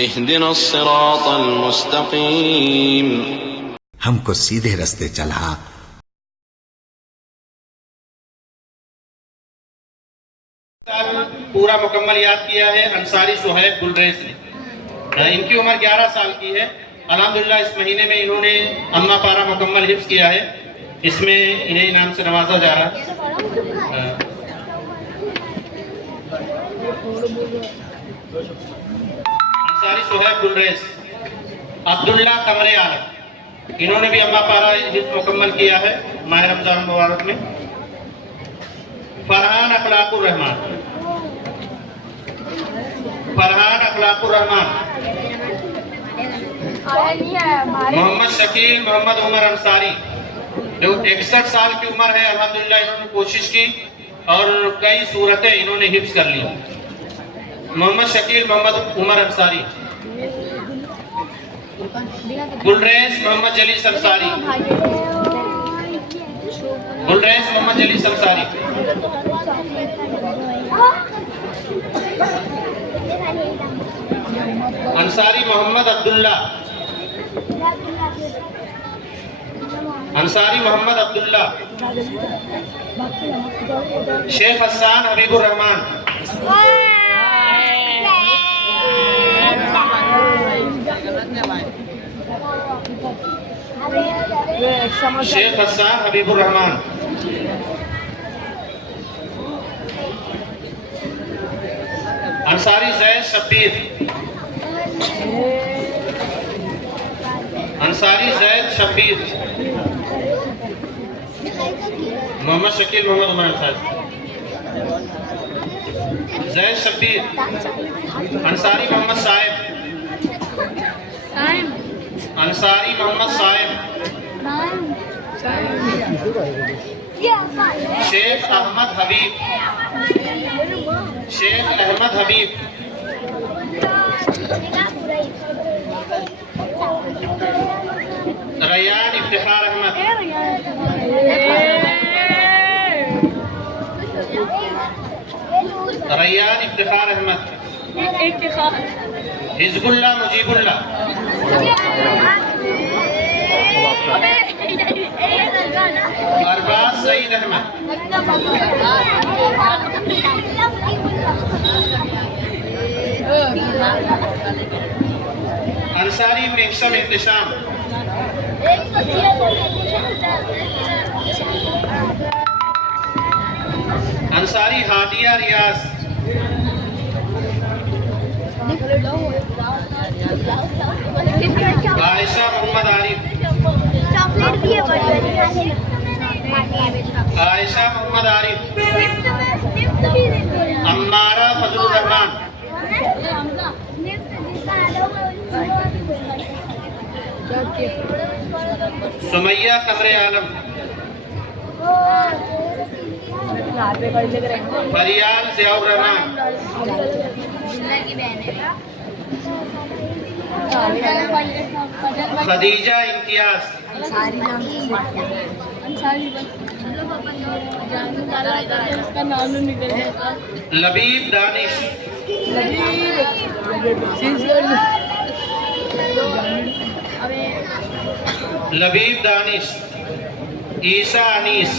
इहदिनस सिरातल मुस्तकीम, हमको सीधे रास्ते चला। पूरा मुकम्मल याद किया है अंसारी सुहैब गुलरेज ने। इनकी उम्र 11 साल की है। अल्हम्दुलिल्लाह इस महीने में इन्होंने अम्मा पारा मुकम्मल हिफ्ज़ किया है। इसमें इन्हें इनाम से नवाजा जा रहा है। अंसारी सुहैब गुलरेज, अब्दुल्ला कमरे आलम, इन्होंने भी अम्मा पारा हिफ्ज़ मुकम्मल किया है माह रमजान मुबारक में। फरहान अखलाकुर रहमान, फरहान अखलाकुर रहमान, मोहम्मद शकील मोहम्मद उमर अंसारी, जो 61 साल की उम्र है। अल्हम्दुलिल्लाह इन्होंने कोशिश की और कई सूरतें इन्होंने हिफ्ज़ कर ली। मोहम्मद शकील मोहम्मद उमर अंसारी। गुलरेज मोहम्मद जलील अंसारी, गुलरेज मोहम्मद जलील अंसारी। अंसारी मोहम्मद अब्दुल्ला, अंसारी मोहम्मद अब्दुल्ला। शेख हसन हबीबुर रहमान, शेख हसन हबीबुर रहमान। अंसारी जैद शब्बीर, अंसारी जैद शब्बीर। मोहम्मद शकील मोहम्मद उमर अंसारी, जैद शब्बीर। अंसारी मोहम्मद साहिब, अंसारी मोहम्मद साहिब। शेख अहमद हबीब, शेख अहमद हबीब। रैयान इफ्तिखार अहमद, रैयान इफ्तिखार अहमद। हिजबुल्लाह मुजीबुल्लाह, अरबाज सईद अहमद। अंसारी मेहसम इंतशाम, अंसारी हादिया रियाज। आयशा मोहम्मद आरिफ, आयशा मोहम्मद आरिफ। अम्मारा फजलुर रहमान, सुमैया कमरे आलम। फरियाल ज़ियाउर रहमान, खदीजा इम्तियाज। लबीब दानिश, लबीब दानिश। ईसा अनीस,